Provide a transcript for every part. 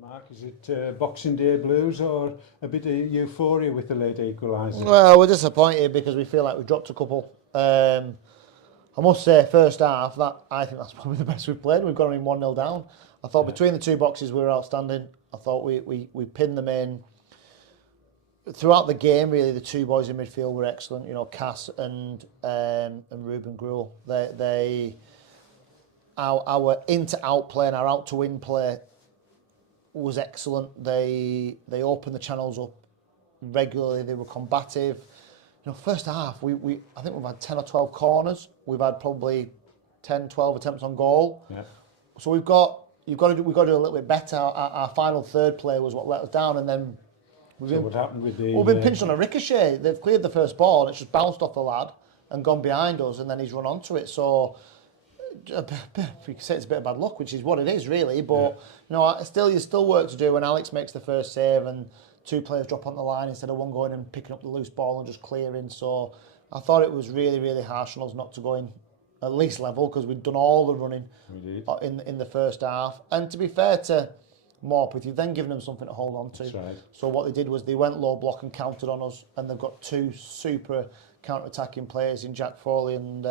Mark, is it Boxing Day blues or a bit of euphoria with the late equaliser? Well, we're disappointed because we feel like we dropped a couple. I must say, first half, I think that's probably the best we've played. We've got them in 1-0 down. I thought between the two boxes we were outstanding. I thought we pinned them in. Throughout the game, really, the two boys in midfield were excellent. You know, Cass and Ruben Gruel. Our in-to-out play and our out-to-win play was excellent. They opened the channels up regularly. They were combative. You know, first half, I think we've had 10 or 12 corners. We've had probably 10, 12 attempts on goal. Yeah. So we've got to do a little bit better. Our final third play was what let us down, and then what happened with the? We've been pinched on a ricochet. They've cleared the first ball, and it's just bounced off the lad and gone behind us, and then he's run onto it. So you can say it's a bit of bad luck, which is what it is really. But you know, you still work to do. When Alex makes the first save and two players drop on the line instead of one going and picking up the loose ball and just clearing. So I thought it was really, really harsh on us not to go in at least level, because we'd done all the running in the first half. And to be fair to Morpeth, you've then given them something to hold on to. That's right. So what they did was they went low block and countered on us, and they've got two super counter-attacking players in Jack Foley and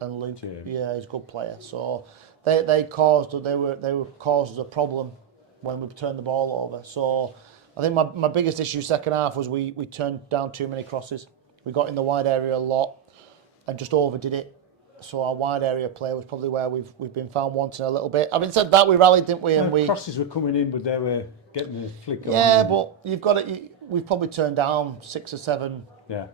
Luke. Yeah, he's a good player. So they were caused as a problem when we turned the ball over. So I think my biggest issue second half was we turned down too many crosses. We got in the wide area a lot and just overdid it. So our wide area play was probably where we've been found wanting a little bit. Having said that, we rallied, didn't we? And crosses were coming in, but they were getting the flick on. Yeah, but you've got it. We've probably turned down 6 or 7. Yeah.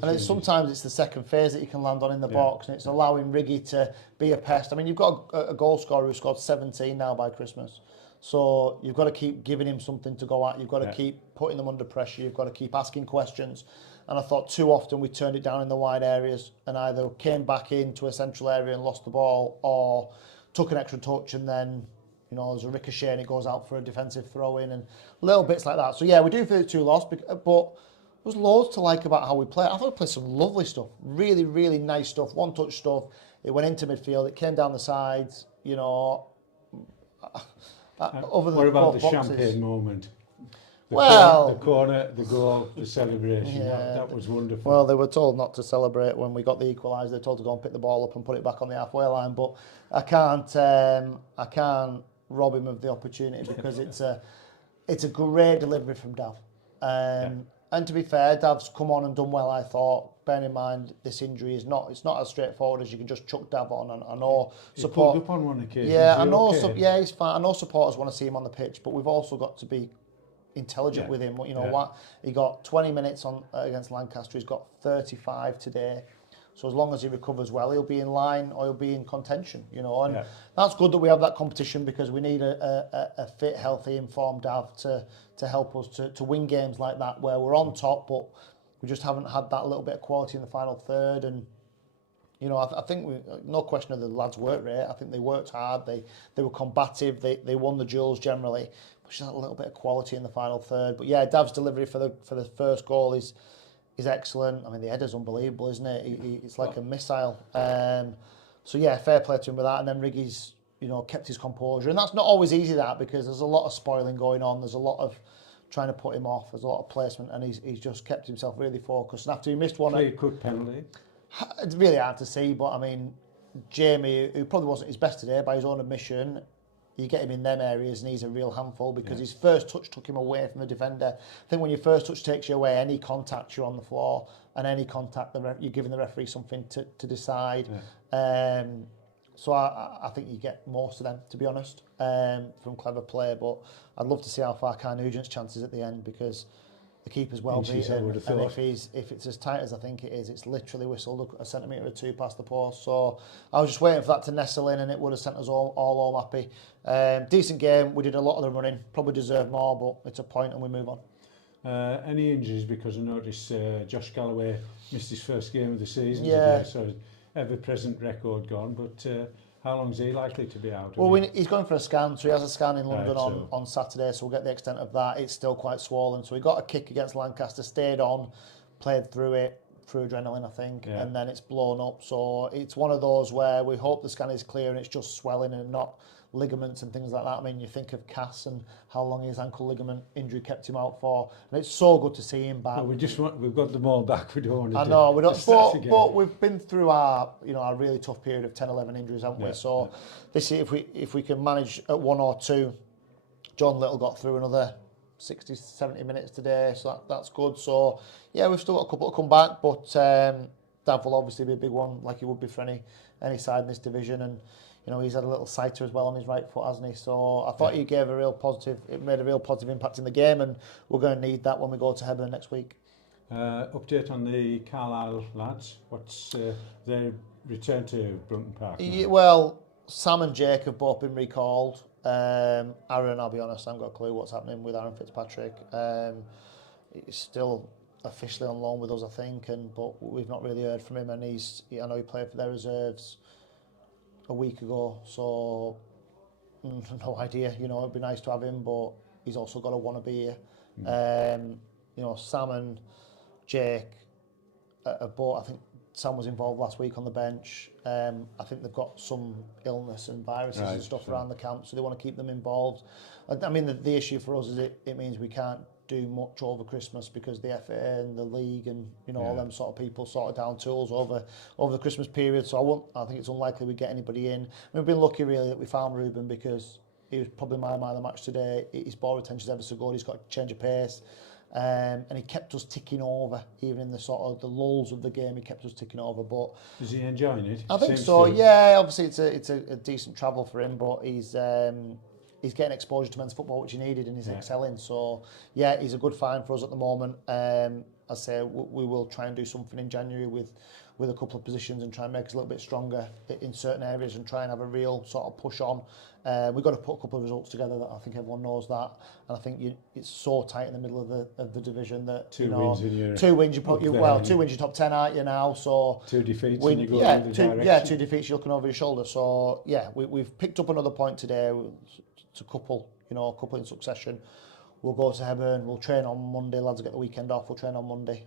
And sometimes it's the second phase that you can land on in the box, and it's allowing Riggy to be a pest. I mean, you've got a goal scorer who scored 17 now by Christmas. So you've got to keep giving him something to go at. You've got to keep putting them under pressure. You've got to keep asking questions. And I thought too often we turned it down in the wide areas and either came back into a central area and lost the ball, or took an extra touch and then, you know, there's a ricochet and it goes out for a defensive throw in and little bits like that. So yeah, we do feel it's 2 lost, but there's loads to like about how we play. I thought we played some lovely stuff, really, really nice stuff, one-touch stuff. It went into midfield, it came down the sides, you know. What about the champagne moment? The corner, the goal, the celebration. Yeah, that was wonderful. Well, they were told not to celebrate when we got the equaliser. They were told to go and pick the ball up and put it back on the halfway line. But I can't rob him of the opportunity because it's a great delivery from Dav. And to be fair, Dav's come on and done well, I thought. Bearing in mind this injury it's not as straightforward as you can just chuck Dav on. And I know support. He pulled up on one occasion. Yeah, I know. Okay? He's fine. I know supporters want to see him on the pitch, but we've also got to be intelligent with him. You know what? He got 20 minutes on against Lancaster. He's got 35 today. So as long as he recovers well, he'll be in line or he'll be in contention. You know, and that's good that we have that competition, because we need a fit, healthy, informed Dav to help us to win games like that where we're on top, but we just haven't had that little bit of quality in the final third. And you know, I think no question of the lads' work rate. I think they worked hard. They were combative. They won the duels generally. But just a little bit of quality in the final third. But yeah, Dav's delivery for the first goal is excellent. I mean, the header's unbelievable, isn't it? It's like a missile. So yeah, fair play to him with that. And then Riggy's, you know, kept his composure, and that's not always easy, that, because there's a lot of spoiling going on. There's a lot of trying to put him off. There's a lot of placement, and he's just kept himself really focused. And after he missed one, a good penalty. It's really hard to see, but I mean, Jamie, who probably wasn't his best today by his own admission, you get him in them areas and he's a real handful, because his first touch took him away from the defender. I think when your first touch takes you away, any contact, you're on the floor, and any contact, you're giving the referee something to decide. So I think you get most of them, to be honest, from clever play. But I'd love to see how far Kai Nugent's chances at the end, because the keeper's well beaten, and if it's as tight as I think it is, it's literally whistled a centimetre or 2 past the post. So I was just waiting for that to nestle in, and it would have sent us all home happy. Decent game. We did a lot of the running. Probably deserved more, but it's a point, and we move on. Any injuries? Because I noticed Josh Galloway missed his first game of the season today, so ever-present record gone. But how long is he likely to be out? Well, he's going for a scan, so he has a scan in London on Saturday, so we'll get the extent of that. It's still quite swollen, so he got a kick against Lancaster, stayed on, played through it, through adrenaline, I think, Yeah. and then it's blown up. So it's one of those where we hope the scan is clear and it's just swelling and not ligaments and things like that. I mean, you think of Cass and how long his ankle ligament injury kept him out for, and it's so good to see him back. Well, we've got them all back. We don't want to. I know we don't, start but we've been through our really tough period of 10, 11 injuries, haven't we? Yeah, So this year, if we can manage at 1 or 2, John Little got through another 60, 70 minutes today, so that's good. So yeah, we've still got a couple to come back, but Dav will obviously be a big one, like he would be for any side in this division, and he's had a little sighter as well on his right foot, hasn't he? So I thought he made a real positive impact in the game, and we're going to need that when we go to Hebburn next week. Update on the Carlisle lads. What's their return to Brunton Park? Well, Sam and Jake have both been recalled. Aaron, I'll be honest, I haven't got a clue what's happening with Aaron Fitzpatrick. He's still officially on loan with us, I think, but we've not really heard from him, and I know he played for their reserves a week ago, so no idea. It'd be nice to have him, but he's also got to want to be here. Sam and Jake are both, I think Sam was involved last week on the bench. I think they've got some illness and viruses and stuff around the camp, so they want to keep them involved. I mean, the issue for us is it means we can't do much over Christmas because the FA and the league and all them sort of people sorted down tools over the Christmas period. So I think it's unlikely we get anybody in. We've been lucky really that we found Ruben, because he was probably my man of the match today. His ball retention's ever so good. He's got a change of pace. And he kept us ticking over, even in the sort of the lulls of the game. He kept us ticking over. But is he enjoying it? I think so. Yeah, obviously it's a decent travel for him, but he's getting exposure to men's football, which he needed, and he's excelling. So yeah, he's a good find for us at the moment. I say we will try and do something in January with a couple of positions and try and make us a little bit stronger in certain areas and try and have a real sort of push on. We've got to put a couple of results together. That I think everyone knows that, and I think it's so tight in the middle of the division that two wins you're top 10, aren't you now? So 2 defeats and you go in the direction. Yeah, 2 defeats, you're looking over your shoulder. So yeah, we've picked up another point today. It's a couple in succession. We'll go to Hebburn. We'll train on Monday. Lads will get the weekend off. We'll train on Monday,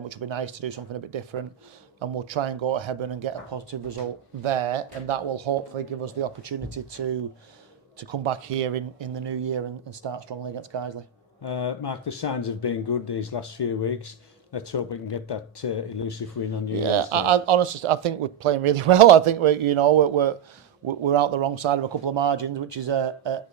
which will be nice to do something a bit different. And we'll try and go to Hebburn and get a positive result there, and that will hopefully give us the opportunity to come back here in the new year and start strongly against Guiseley. Mark, the signs have been good these last few weeks. Let's hope we can get that elusive win on you. Yeah, honestly, I think we're playing really well. I think we're out the wrong side of a couple of margins, which is a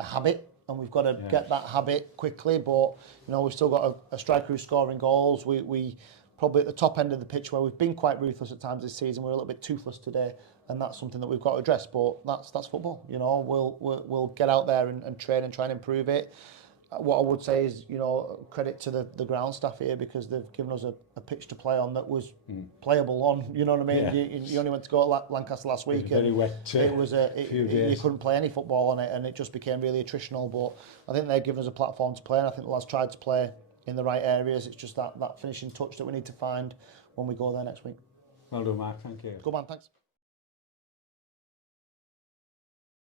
habit, and we've got to get that habit quickly. But we've still got a striker who's scoring goals. We probably at the top end of the pitch where we've been quite ruthless at times this season. We're a little bit toothless today, and that's something that we've got to address. But that's football. We'll get out there and train and try and improve it. What I would say is, credit to the ground staff here, because they've given us a pitch to play on that was playable on. You know what I mean? Yeah. You only went to go to Lancaster last week, and very wet. it was you couldn't play any football on it, and it just became really attritional. But I think they've given us a platform to play, and I think the lads tried to play in the right areas. It's just that finishing touch that we need to find when we go there next week. Well done, Mark. Thank you. Good man, thanks.